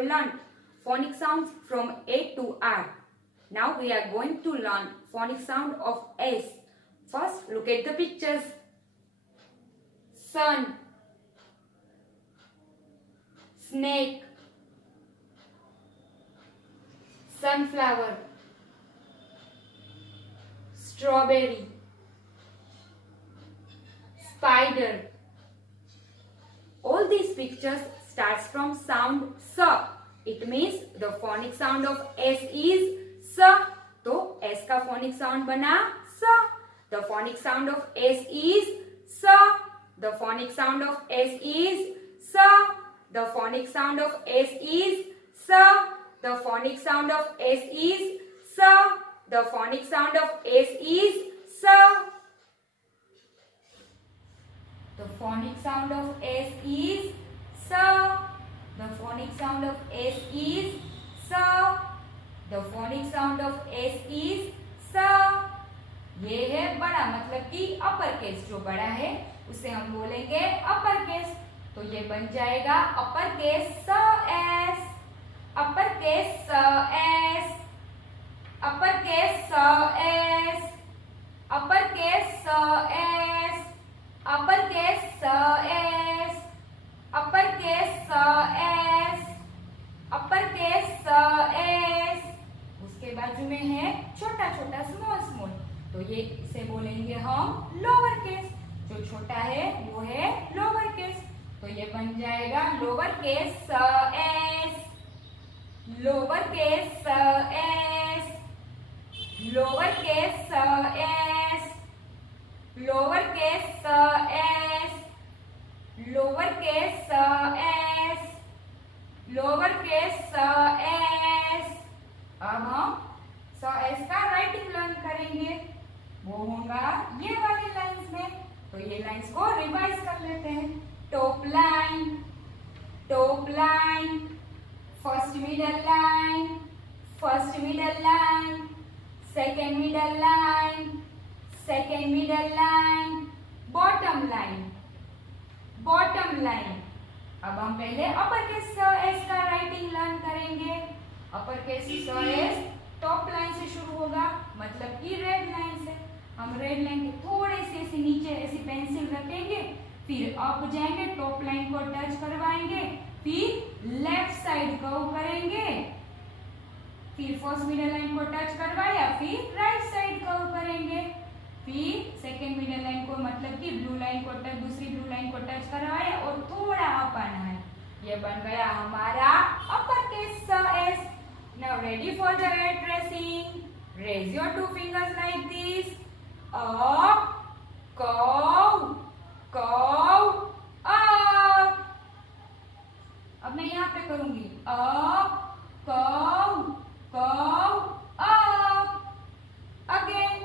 have learned phonic sounds from A to R. Now we are going to learn phonic sound of S. First, look at the pictures. Sun, snake, sunflower, strawberry, spider. All these pictures starts from sound S. It means the phonic sound of S is S. तो S का phonic sound बना S. The phonic sound of S is S. The phonic sound of S is S. The phonic sound of S is S. The phonic sound of S is S. The phonic sound of S is S. The phonic sound of S is S. The phonic sound of S is S. The phonic sound of S is S. ये है बड़ा, मतलब कि upper case. जो बड़ा है उसे हम बोलेंगे अपर केस. तो ये बन जाएगा अपर केस स एस, अपर केस स एस, अपर केस स एस, अपर केस स एस, अपर केस स एस, अपर केस स एस, अपर केस स एस. उसके बाजू में है छोटा छोटा स्मॉल स्मॉल, तो ये इसे बोलेंगे हम लोअर केस. जो छोटा है वो है लोअर केस. तो ये बन जाएगा लोअर केस स एस, लोअर केस स एस, लोअर केस स एस, लोअर केस स एस, लोअर केस स एस, लोअर केस स एस. अब हम स एस का राइटिंग लर्न करेंगे. वो होगा ये वाली लाइंस में. तो ये लाइंस को रिवाइज कर लेते हैं. Top line, top line, first middle line, first middle line, second middle line, second middle line, bottom line, bottom line. अब हम पहले अपर केस स एस का राइटिंग लर्न करेंगे. अपर केस स एस टॉप लाइन से शुरू होगा, मतलब कि रेड लाइन से. हम रेड लाइन के थोड़े से ऐसे नीचे ऐसी पेंसिल रखेंगे, फिर अप जाएंगे, टॉप लाइन को टच करवाएंगे, फिर लेफ्ट साइड कर्व करेंगे, फिर फर्स्ट मिडल लाइन को टच करवाया, फिर राइट साइड कर्व करेंगे, फिर सेकेंड मिडल लाइन को, मतलब कि ब्लू लाइन को टच, दूसरी ब्लू लाइन को टच करवाया और थोड़ा अप आना है. ये बन गया हमारा अपर केस स S. Now ready for the red tracing. Raise your two fingers like this. Up, curve, curve, up. अब मैं यहाँ पे करूंगी up, curve, curve, up. Again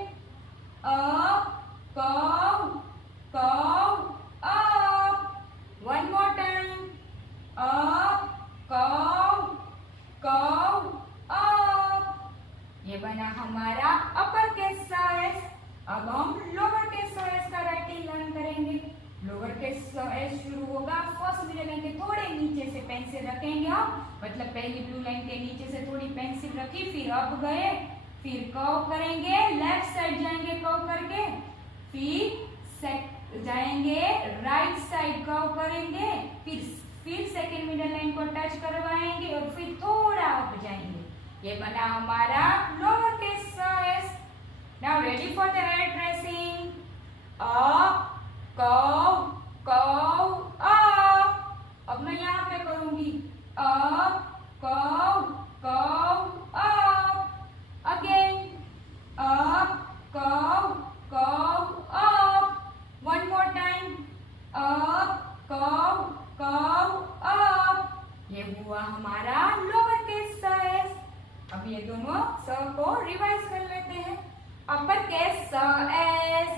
up, curve, curve, up. One more time. Up, curve, curve, up. ये बना हमारा upper case स S. अब हम लोअर केस स एस का राइटिंग लर्न करेंगे. लोअर केस स एस शुरू होगा फर्स्ट मिडल लाइन के थोड़े नीचे से पेंसिल रखेंगे हम, मतलब पहली ब्लू लाइन के नीचे से थोड़ी पेंसिल रखी, फिर अप गए, फिर कर्व करेंगे, लेफ्ट साइड जाएंगे कर्व करके, फिर जाएंगे राइट साइड कर्व करेंगे, फिर सेकेंड मिडल लाइन को टच करवाएंगे और फिर थोड़ा अप जाएंगे. ये बना हमारा लोअर केस स S. Now ready for the head tracing. Up, curve, curve, up. अब मैं यहाँ पे करूंगी up, curve, curve, up. Again up, curve, curve, up. One more time. Up, curve, curve, up. ये हुआ हमारा लोअर केस स एस. अब ये दोनों स को रिवाइज कर लेते हैं. अपर केस स एस,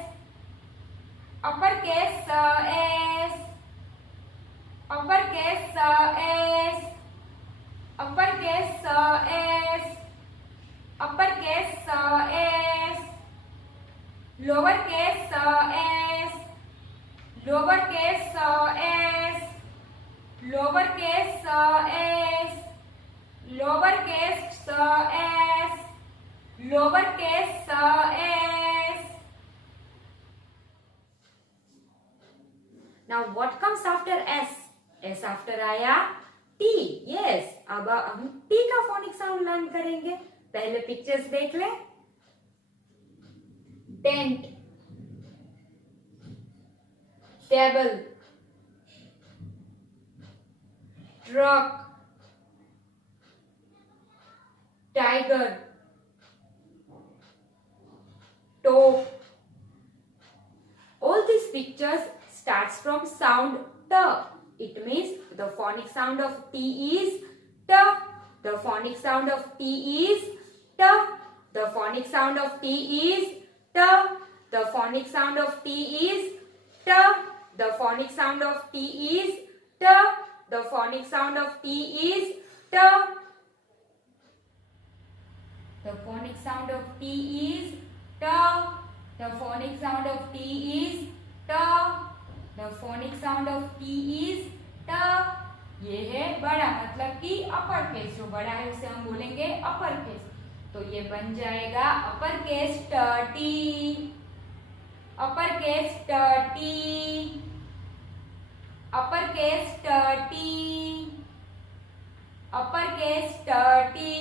अपर केस स एस, अपर केस स एस, अपर केस स एस, अपर केस स एस, लोअर केस स एस, लोअर केस स एस, लोअर केस स S, s, lowercase s. Now what comes after s? s after आया t. Yes, अब हम t का फोनिक साउंड लर्न करेंगे. पहले पिक्चर्स देख ले. Tent, table, truck, tiger, top. All these pictures starts from sound t. It means the phonic sound of t is t. The phonic sound of t is t. The phonic sound of t is t. The phonic sound of t is t. The phonic sound of t is t. The phonic sound of t is t. The phonic sound of t is t. The phonic sound of t is t. The phonic sound of t is t. ये है बड़ा, मतलब कि upper case. जो बड़ा है उसे हम बोलेंगे अपर केस. तो ये बन जाएगा अपर केस टी, अपर केस टी, अपर केस टी, अपर केस टी,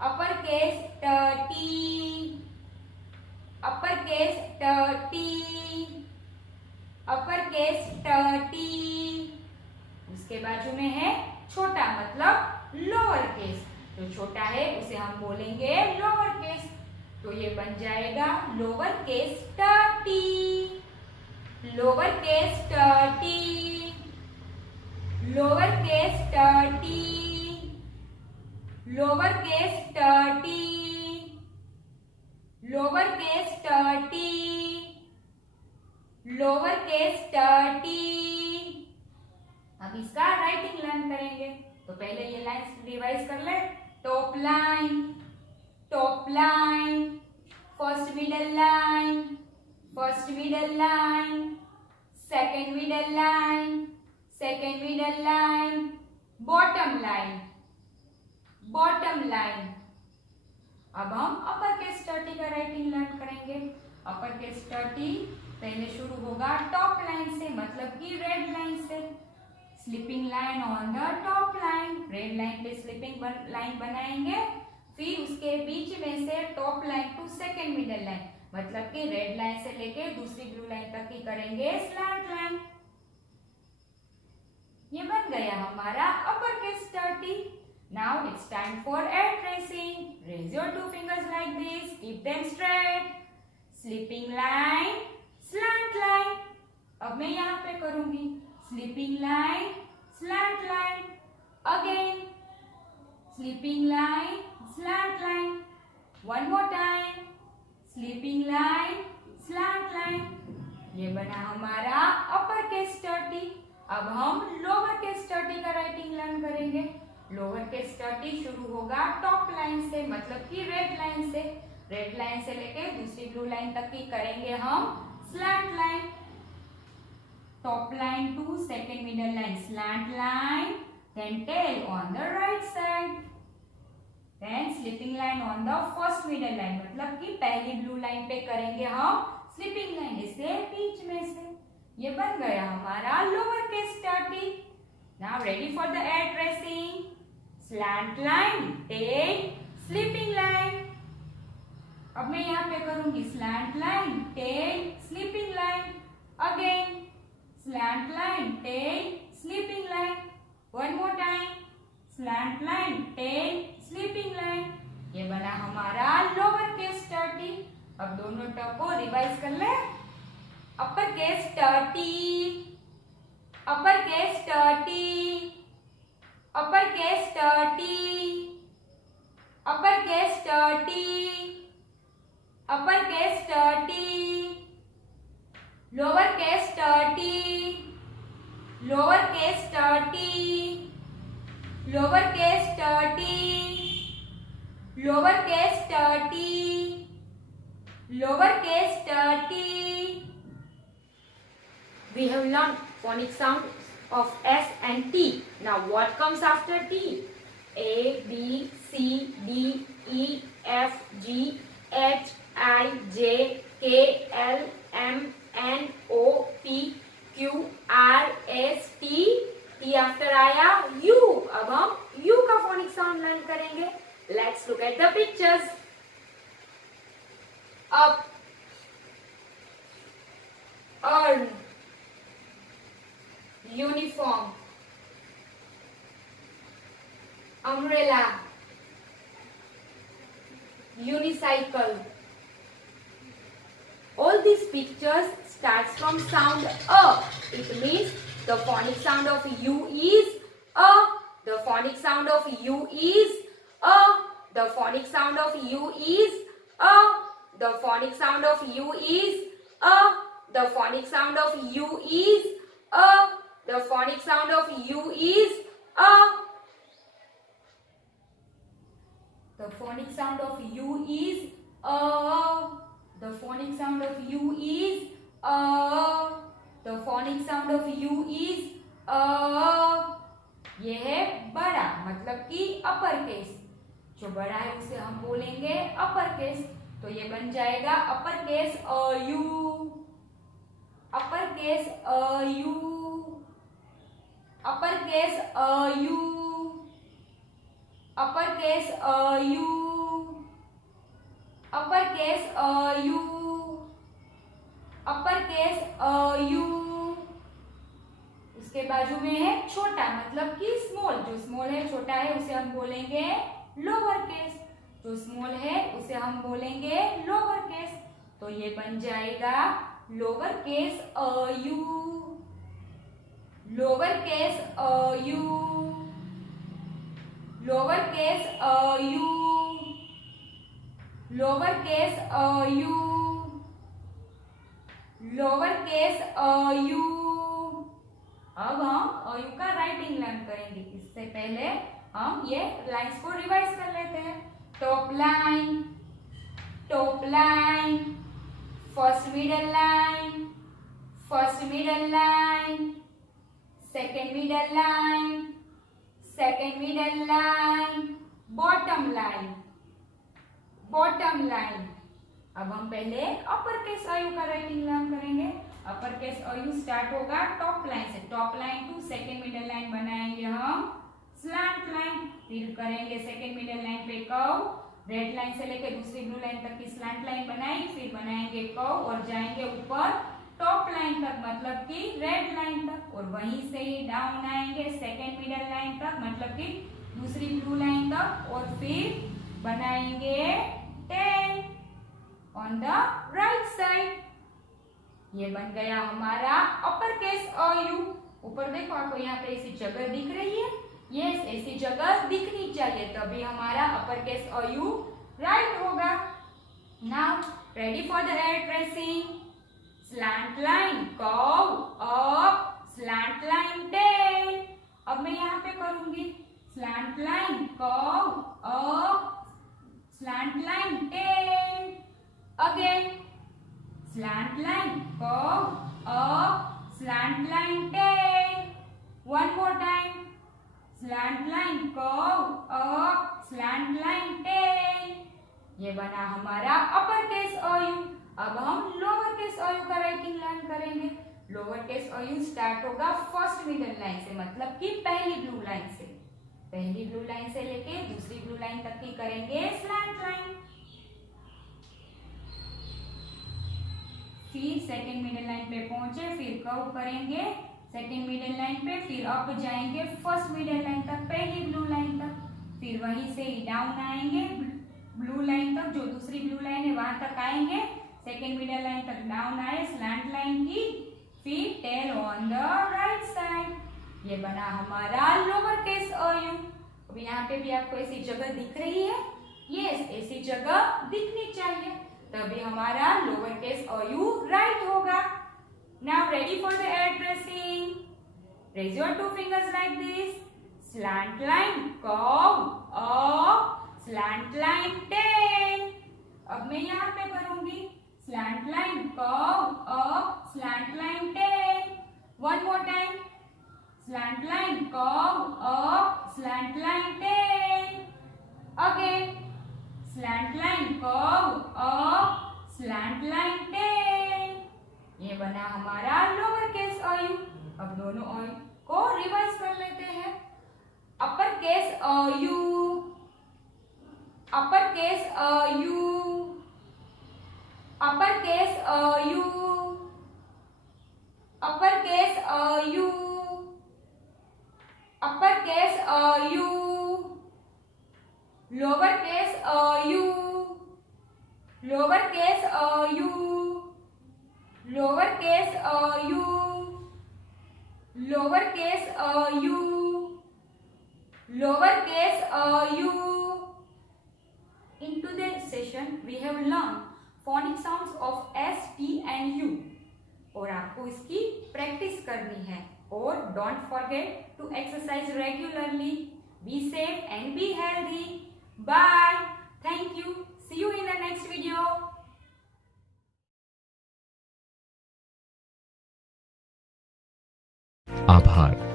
अपर केस टी, अपर केस टी, अपर केस टी. उसके बाजू में है छोटा, मतलब लोअर केस. जो छोटा है उसे हम बोलेंगे लोअर केस. तो ये बन जाएगा lower case T, lower case T, lower case T, lower case T, lower case T, lower case T. अब इसका राइटिंग लर्न करेंगे. तो पहले ये लाइन रिवाइज कर ले. Top line, top line, first middle line, first middle line, second middle line, second middle line, bottom line, bottom line. अब हम अपर केस टी का राइटिंग लर्न करेंगे. अपर केस टी पहले शुरू होगा टॉप लाइन से, मतलब कि रेड लाइन से. Sleeping line on the top line. Red line पे स्लीपिंग लाइन बनाएंगे. फिर उसके बीच में से top line to second middle line, मतलब कि रेड लाइन से लेके दूसरी ब्लू लाइन तक की करेंगे स्लैंट लाइन. ये बन गया हमारा upper case T. Now it's time for air tracing. Raise your two fingers like this. Keep them straight. Sleeping line, slant line. अब मैं यहाँ पे करूंगी sleeping line, slant line. Again sleeping line, slant line. One more time. Sleeping line, slant line. ये बना हमारा upper case T. अब हम लोअर केस टी का राइटिंग लर्न करेंगे. लोअर केस टी शुरू होगा टॉप लाइन से, मतलब कि रेड लाइन से. रेड लाइन से लेके दूसरी ब्लू लाइन तक की करेंगे हम slant line. Top line to second middle line slant line. Then tail on the right side. Then sleeping line on the first middle line, मतलब कि पहली ब्लू लाइन पे करेंगे हम स्लीपिंग लाइन, इसे बीच में से. ये बन गया हमारा lower case T. Now ready for the air tracing. Slant line, tail, sleeping line. अब मैं यहाँ पे करूंगी slant line, tail, sleeping line. Again slant line, tail, sleeping line. One more time. Slant line, tail, sleeping line. ये बना हमारा lower case T. अब दोनों ट को रिवाइज कर ले. अपर case T, upper case T, upper case T, upper case T, upper case T, lower case T, lower case T, lower case T, lower case T, lower case T. We have learned phonic sound of S and T. Now what comes after T? A B C D E F G H I J K L M N O P Q R S T T after आया U। अब हम U का phonic sound learn करेंगे। Let's look at the pictures. Up, earn, uniform, umbrella, unicycle. All these pictures starts from sound A. It means the phonic sound of U is A. The phonic sound of U is A. The phonic sound of U is A. The phonic sound of U is A. The phonic sound of U is A. The phonic sound of U is A. The phonic sound of U is A. The phonic sound of U is A. The phonic sound of U is A. ये है बड़ा, मतलब कि upper case. जो बड़ा है उसे हम बोलेंगे अपर केस। तो ये बन जाएगा अपर case a you, upper case a you, upper case a you, upper case a you, upper case a you, upper case a you. उसके बाजू में है छोटा, मतलब कि स्मॉल। जो स्मॉल है, छोटा है, उसे हम बोलेंगे लोअर केस। जो स्मॉल है उसे हम बोलेंगे लोअर केस। तो ये बन जाएगा lower case a you, lower case a you, lower case a you, lower case a you, lower case a you. अब हम अ यू का राइटिंग लर्न करेंगे। इससे पहले हम ये लाइंस को रिवाइज कर लेते हैं। Top line, top line, first middle line, first middle line, second middle line, second middle line, bottom line, bottom line. अब हम पहले अपर केस अ यू का राइटिंग लर्न करेंगे। अपर केस अ यू स्टार्ट होगा टॉप लाइन से। Top line to second middle line बनाएंगे हम slant line. फिर करेंगे सेकेंड मिडल लाइन पे कर्व। रेड लाइन से लेकर दूसरी ब्लू लाइन तक की स्लैंट लाइन बनाई। फिर बनाएंगे कर्व और जाएंगे ऊपर टॉप लाइन तक, मतलब कि रेड लाइन तक। और वहीं से ही डाउन आएंगे सेकेंड मिडल लाइन तक, मतलब कि दूसरी ब्लू लाइन तक। और फिर बनाएंगे 10 ऑन द राइट साइड। ये बन गया हमारा अपर केस अ यू। ऊपर देखो, आपको यहाँ पे ऐसी जगह दिख रही है? यस, ऐसी जगह दिखनी चाहिए, तभी हमारा अपर केस अ यू राइट होगा। Now ready for the air tracing. Slant line, curve, up, slant line, tail. अब मैं यहाँ पे करूंगी slant line, curve, up, slant line, tail. Again slant line, curve, up, slant line, tail. One more time. Slant line, curve, up, slant line, tail. ये बना हमारा upper case a you. अब हम लोअर केस अ U का writing learn करेंगे। Lower case अ U start होगा first middle line से, मतलब कि पहली ब्लू लाइन से। पहली ब्लू लाइन से लेके दूसरी ब्लू लाइन तक की करेंगे स्लैंट लाइन। फिर सेकेंड मिडल लाइन पे पहुंचे, फिर कर्व करेंगे सेकेंड मिडल लाइन पे। फिर अप जाएंगे फर्स्ट मिडल लाइन तक, पहली ब्लू लाइन तक। फिर वहीं से ही डाउन आएंगे ब्लू लाइन तक, जो दूसरी ब्लू लाइन है वहां तक आएंगे। सेकेंड मिडल लाइन तक डाउन आए स्लैंट लाइन की। फिर tail on the right side. ये बना हमारा लोअर केस अ यू। अब यहाँ पे भी आपको ऐसी जगह दिख रही है? यस, ऐसी जगह दिखनी चाहिए, तभी हमारा लोअर केस अ यू राइट होगा। Now ready for the air tracing. Raise your two fingers like this. Slant line, curve, up, slant line, tail. अब मैं यहाँ पे करूंगी slant line, curve, up, slant line, tail. One more time. Slant line, curve, up, slant line, tail. U, uppercase U, uppercase U, uppercase U, uppercase U, lowercase u, lowercase u, lowercase u, lowercase u, lowercase u. In today's session we have learned phonic sounds of S, T and U और आपको इसकी practice करनी है और don't forget to exercise regularly. Be safe and be healthy. Bye. Thank you. See you in the next video. आभार.